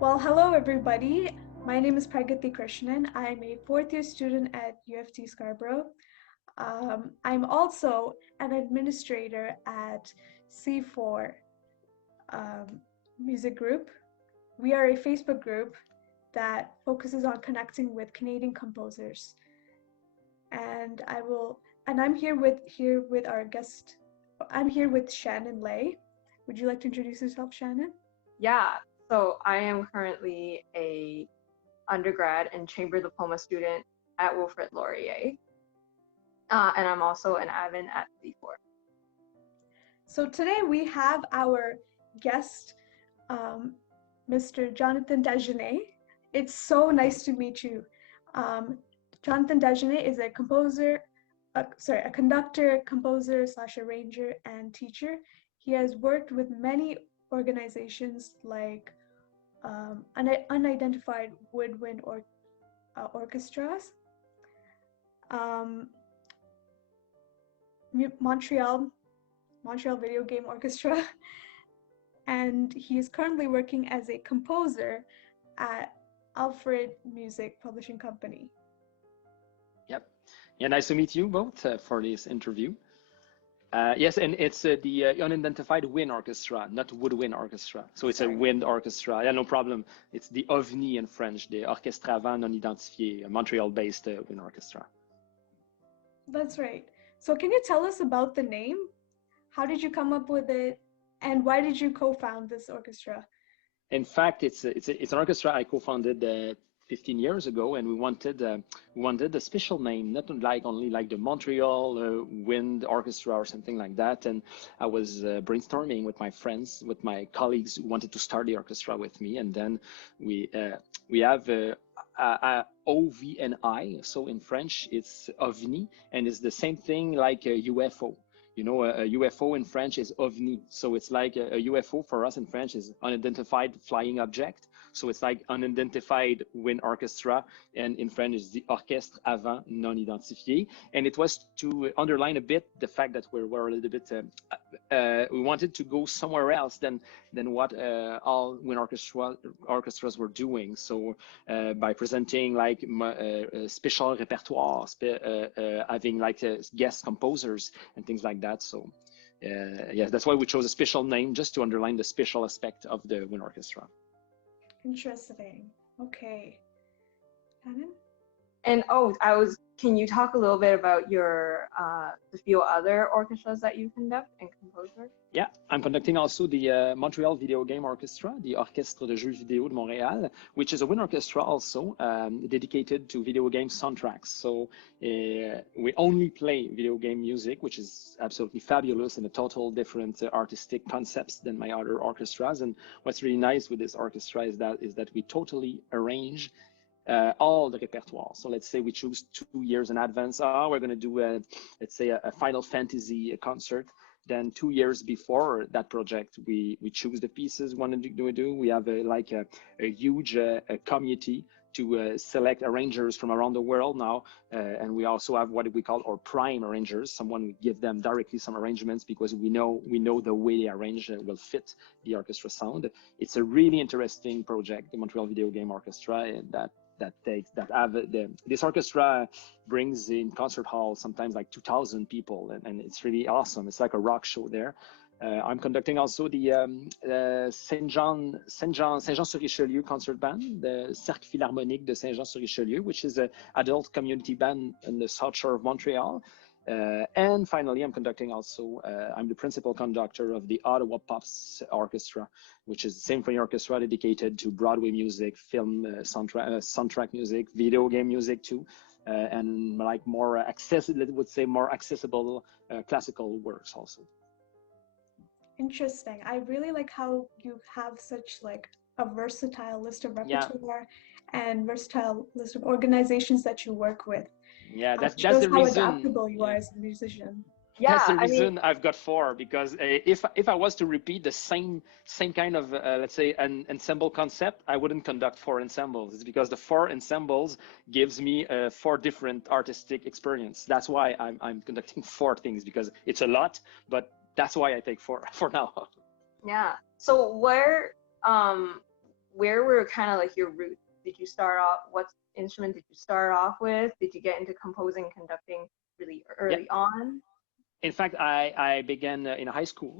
Well, hello everybody. My name is Pragathy Krishnan. I'm a fourth year student at UFT Scarborough. I'm also an administrator at C4 Music Group. We are a Facebook group that focuses on connecting with Canadian composers. And I'm here with our guest. I'm here with Shannon Lai. Would you like to introduce yourself, Shannon? Yeah, so I am currently a undergrad and chamber diploma student at Wilfrid Laurier, and I'm also an admin at C4. So today we have our guest, Mr. Jonathan Dagenais. It's so nice to meet you. Jonathan Dagenais is a conductor, composer / arranger, and teacher. He has worked with many organizations like unidentified woodwind orchestras, Montreal Video Game Orchestra, and he is currently working as a composer at Alfred Music Publishing Company. Yep. Yeah, nice to meet you both for this interview. Yes, and it's the unidentified wind orchestra, not woodwind orchestra. So it's a wind orchestra. Yeah, no problem. It's the OVNI in French, the Orchestre Vents Non Identifié, a Montreal-based wind orchestra. That's right. So can you tell us about the name? How did you come up with it? And why did you co-found this orchestra? In fact, it's an orchestra I co-founded 15 years ago, and we wanted a special name, not only like the Montreal Wind Orchestra or something like that. And I was brainstorming with my friends, with my colleagues who wanted to start the orchestra with me, and then we have OVNI. So in French, it's OVNI, and it's the same thing like a UFO. You know, a UFO in French is OVNI. So it's like a UFO for us in French is unidentified flying object. So it's like unidentified wind orchestra. And in French is the Orchestre Vents Non Identifié. And it was to underline a bit the fact that we were a little bit, we wanted to go somewhere else than what all wind orchestras were doing. So by presenting like special repertoire, having like guest composers and things like that. So yes, that's why we chose a special name, just to underline the special aspect of the wind orchestra. Interesting. Okay. Shannon? And can you talk a little bit about your the few other orchestras that you conduct and compose with? Yeah, I'm conducting also the Montreal Video Game Orchestra, the Orchestre de Jeux Vidéo de Montréal, which is a wind orchestra also dedicated to video game soundtracks. So we only play video game music, which is absolutely fabulous and a total different artistic concepts than my other orchestras. And what's really nice with this orchestra is that we totally arrange all the repertoire. So let's say we choose 2 years in advance. We're going to do let's say a Final Fantasy concert. Then 2 years before that project, we choose the pieces we want to do. We have a huge community to select arrangers from around the world now. And we also have what we call our prime arrangers. Someone we give them directly some arrangements because we know the way they arrange will fit the orchestra sound. It's a really interesting project, the Montreal Video Game Orchestra, and this orchestra brings in concert hall sometimes like 2,000 people, and it's really awesome. It's like a rock show there. I'm conducting also the Saint-Jean-sur-Richelieu concert band, the Cercle Philharmonique de Saint-Jean-sur-Richelieu, which is an adult community band in the South Shore of Montreal. And finally, I'm conducting also, I'm the principal conductor of the Ottawa Pops Orchestra, which is a symphony orchestra dedicated to Broadway music, film soundtrack music, video game music too, and like more accessible classical works also. Interesting. I really like how you have such like a versatile list of repertoire and versatile list of organizations that you work with. Yeah, that's the how reason. Adaptable you are as a musician. Yeah, that's the reason I've got 4, because if I was to repeat the same kind of let's say an ensemble concept, I wouldn't conduct 4 ensembles. It's because the 4 ensembles gives me 4 different artistic experience. That's why I'm conducting 4 things, because it's a lot, but that's why I take 4 for now. Yeah. So where where were kind of like your roots? Did you start off, what instrument did you start off with? Did you get into composing, conducting really early on? In fact, I began in high school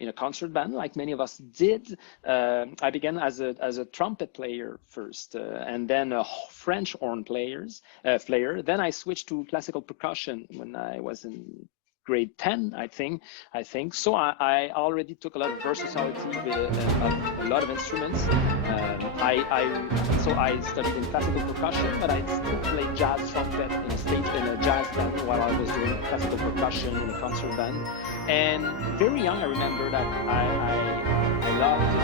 in a concert band, like many of us did. I began as a trumpet player first, and then a French horn player. Then I switched to classical percussion when I was in grade 10, I think. So I already took a lot of versatility with a lot of instruments. So I studied in classical percussion, but I still played jazz trumpet in a jazz band while I was doing classical percussion in a concert band. And very young, I remember that I loved to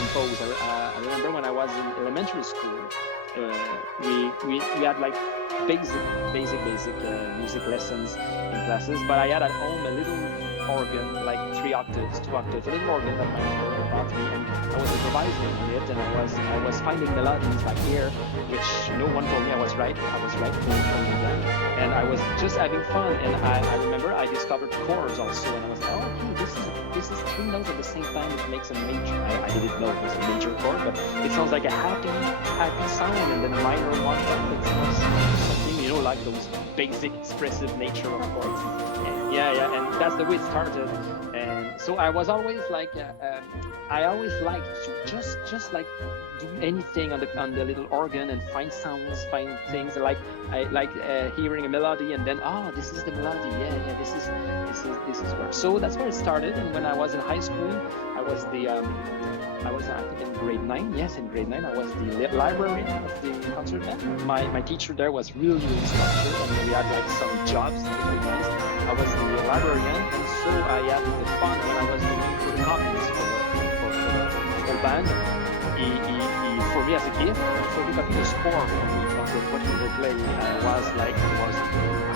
compose. I remember when I was in elementary school, we had like basic music lessons in classes, but I had at home a little organ, like 3 octaves, 2 octaves, a little organ that my mother bought me, and I was improvising on it, and I was finding melodies like here, which no one told me I was right playing them, and I was just having fun. And I remember I discovered chords also, and I was like, oh, okay, this is 3 notes at the same time. It makes a major. I didn't know it was a major chord, but it sounds like a happy sound, and then minor one. It sounds something, you know, like those basic expressive nature of chords. And and that's the way it started. And so I was always like, I always liked to just like do anything on the little organ and find sounds, find things like hearing a melody and then this is the melody. This is where. So that's where it started. And when I was in high school, I was I think in grade 9. Yes, in grade 9, I was the librarian of the concert band. My teacher there was really structured, and we had like some jobs. I was the librarian, and so I had the fun when I was doing the copies for the whole band. He for me as a gift, for me copying the score for me of what we were playing. It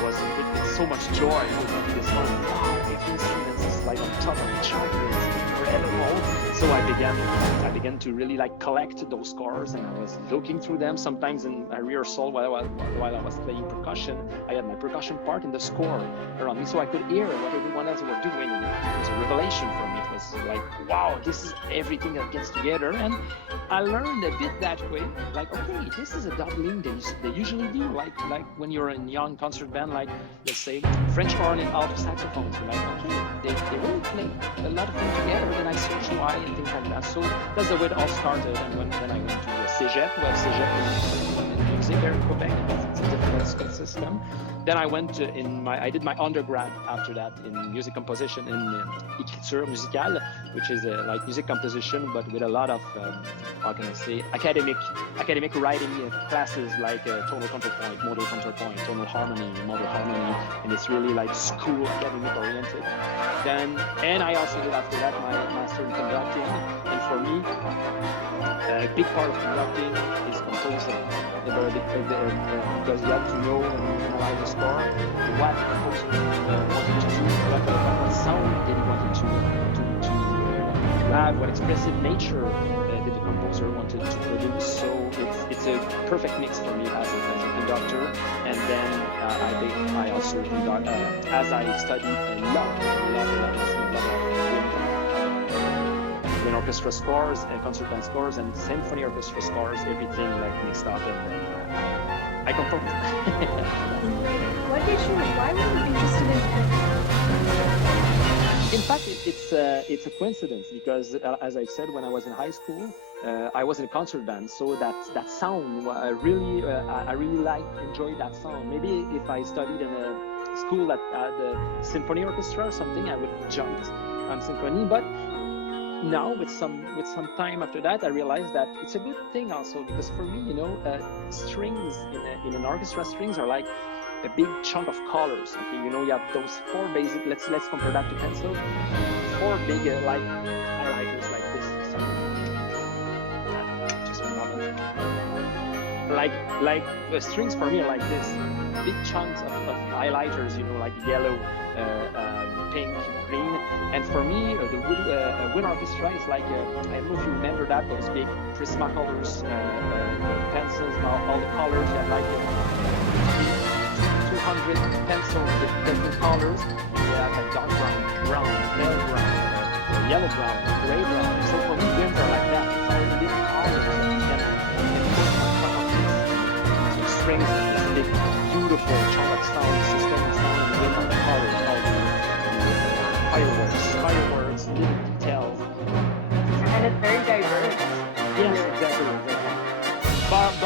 was with so much joy looking at this song. Wow, the instruments is like on top of each other. It's incredible. So I began to really like collect those scores, and I was looking through them. Sometimes in a rehearsal while I was playing percussion, I had my percussion part in the score around me, so I could hear what everyone else were doing. And it was a revelation for me. It was like, wow, this is everything that gets together. And I learned a bit that way. Like, okay, this is a doubling they usually do. Like when you're in young concert band, like let's say French horn and alto saxophones. You're like, okay, they really play a lot of things together. Then I switched to and things like that. So that's the way it all started. And then I went to Cégep, Cégep in music there in Quebec. It's a different school system. Then I went I did my undergrad after that in music composition in écriture musicale, which is like music composition, but with a lot of how can I say, academic writing classes like tonal counterpoint, modal counterpoint, tonal harmony, modal harmony, and it's really like school academic oriented. And I also did after that my master in conducting, and for me a big part of conducting is composing. Because you have to know when you analyze the score what the composer wanted to do, what sound did he wanted to have, what expressive nature did the composer wanted to produce. So it's a perfect mix for me as a conductor. And then I also conduct as I studied a lot of orchestra scores, concert band scores, and symphony orchestra scores, everything like mixed up, and I compose. Why were you interested in? In fact, it's a coincidence because, as I said, when I was in high school, I was in a concert band, so that sound I really enjoyed that sound. Maybe if I studied in a school that had a symphony orchestra or something, I would have jumped on symphony, but now with some time after that, I realized that it's a good thing also, because for me, strings in an orchestra, strings are like a big chunk of colors. Okay, you have those 4 basic. Let's compare that to pencil. 4 big like highlighters like this. Just one moment. Like the strings for me are like this, big chunks of highlighters. Like yellow, pink, green. And for me, the wind orchestra is like, I don't know if you remember that, those big Prismacolors pencils, all the colors, you have like 200 pencils with different colors. You have like dark brown, pale brown, yellow brown, gray brown. So for me, winds are like that.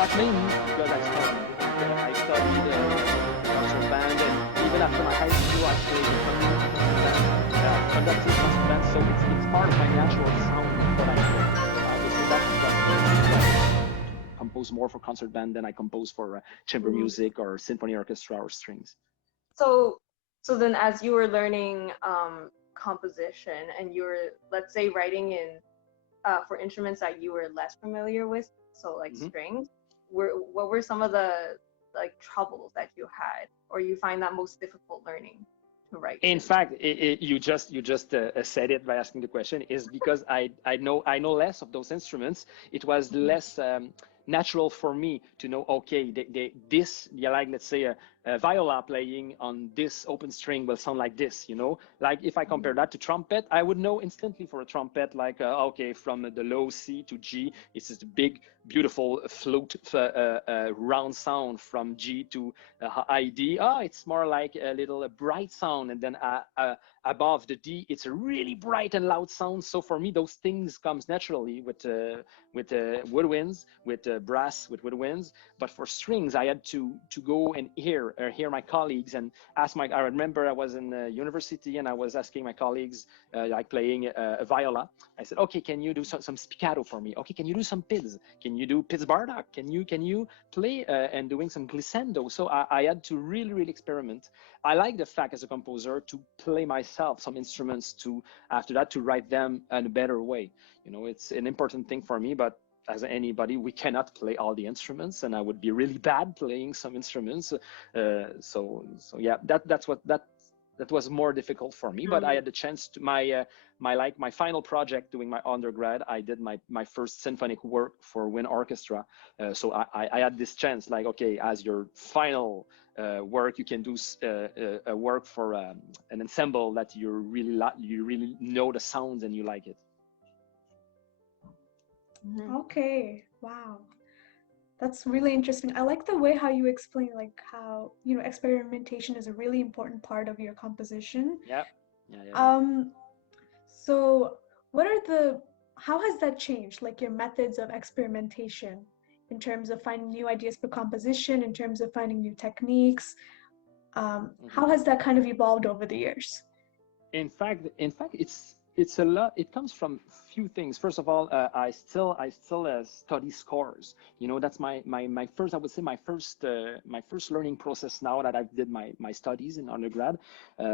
but mainly because I studied. I studied concert band, and even after my high school, I played in conducting concert band. So it's part of my natural sound that I play. So that's compose more for concert band than I compose for chamber music or symphony orchestra or strings. So then, as you were learning composition, and you were, let's say, writing in for instruments that you were less familiar with, so like strings, what were some of the like troubles that you had, or you find that most difficult learning to write? In fact, you just said it by asking the question, is because I know less of those instruments. It was less natural for me to know, okay, like, let's say a viola playing on this open string will sound like this, you know, like if I compare that to trumpet, I would know instantly for a trumpet, like, okay, from the low C to G, it's this big, beautiful flute round sound. From G to high D, it's more like a little bright sound, and then above the D, it's a really bright and loud sound. So for me, those things comes naturally with woodwinds, with brass, with woodwinds. But for strings, I had to go and hear my colleagues and ask I remember I was in university and I was asking my colleagues, like playing a viola. I said, okay, can you do some spiccato for me? Okay, can you do some pids? Can you do pids bardak? Can you play and doing some glissando? So I had to really experiment. I like the fact as a composer to play myself some instruments, to after that to write them in a better way. You know, it's an important thing for me, but as anybody, we cannot play all the instruments, and I would be really bad playing some instruments. So yeah, that was more difficult for me. But I had the chance to my final project doing my undergrad. I did my first symphonic work for wind orchestra. So I had this chance, like, okay, as your final work, you can do a work for an ensemble that you really know the sounds and you like it. Okay, wow, that's really interesting. I like the way how you explain, like, how, you know, experimentation is a really important part of your composition. Yeah. So how has that changed, like your methods of experimentation, in terms of finding new ideas for composition, in terms of finding new techniques? How has that kind of evolved over the years? In fact, it's a lot. It comes from few things. First of all, I still study scores. You know, that's my first, I would say, my first learning process now that I did my studies in undergrad.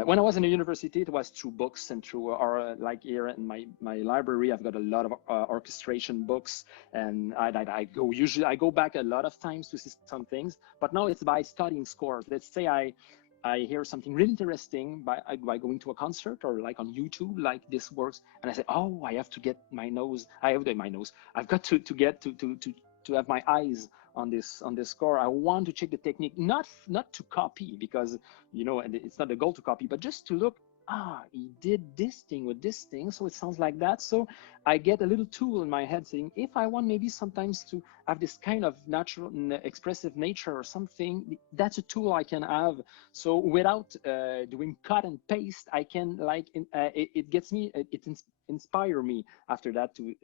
When I was in the university, it was through books and through like here in my library, I've got a lot of orchestration books, and I go back a lot of times to see some things. But now it's by studying scores. Let's say I hear something really interesting by going to a concert or like on YouTube, like this works, and I say, oh, I have to get my nose. I've got to have my eyes on this score. I want to check the technique, not to copy, because, you know, and it's not the goal to copy, but just to look. He did this thing with this thing, so it sounds like that. So I get a little tool in my head saying, if I want maybe sometimes to have this kind of natural expressive nature or something, that's a tool I can have. So without doing cut and paste, I can, like, it gets me, it inspire me after that to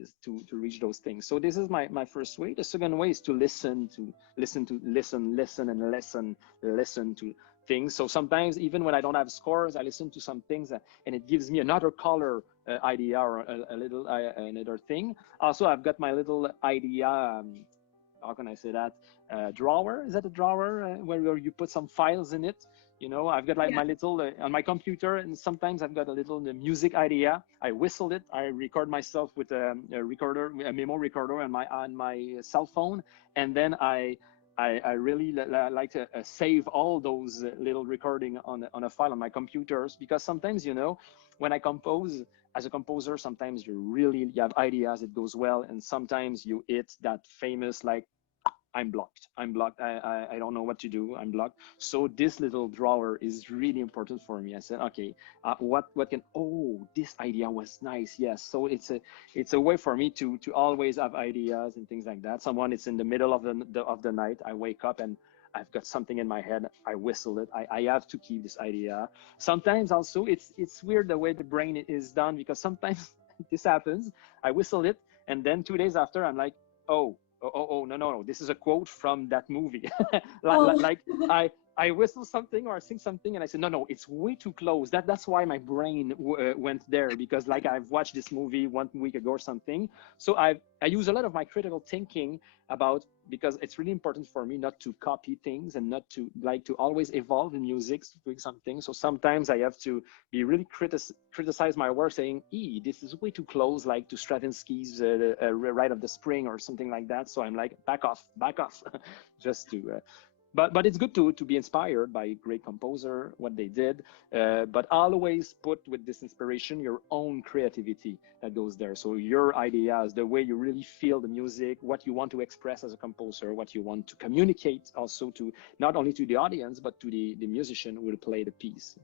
reach those things. So this is my first way. The second way is to listen to things. So sometimes, even when I don't have scores, I listen to some things and it gives me another color idea or a little another thing. Also, I've got my little idea, how can I say that, drawer. Is that a drawer where you put some files in it? You know, I've got like my little on my computer, and sometimes I've got a little music idea. I whistle it. I record myself with a recorder, a memo recorder on my cell phone, and then I really like to save all those little recording on a file on my computers, because sometimes, you know, when I compose as a composer, sometimes you have ideas, it goes well, and sometimes you hit that famous, like, I'm blocked. I don't know what to do. I'm blocked. So this little drawer is really important for me. I said, okay, what can, this idea was nice. Yes. So it's a way for me to always have ideas and things like that. Someone, it's in the middle of the night. I wake up and I've got something in my head. I whistle it. I have to keep this idea. Sometimes also it's weird the way the brain is done, because sometimes this happens. I whistle it, and then 2 days after I'm like, oh, no, this is a quote from that movie. Oh. Like I whistle something or I sing something and I say, no, it's way too close. That's why my brain went there, because like I've watched this movie 1 week ago or something. So I use a lot of my critical thinking about, because it's really important for me not to copy things and not to like to always evolve in music, doing something. So sometimes I have to be really criticize my work, saying, this is way too close, like to Stravinsky's Rite of the Spring or something like that. So I'm like, back off, just to. But it's good to be inspired by a great composer, what they did, but always put with this inspiration your own creativity that goes there. So your ideas, the way you really feel the music, what you want to express as a composer, what you want to communicate also to not only to the audience, but to the musician who will play the piece.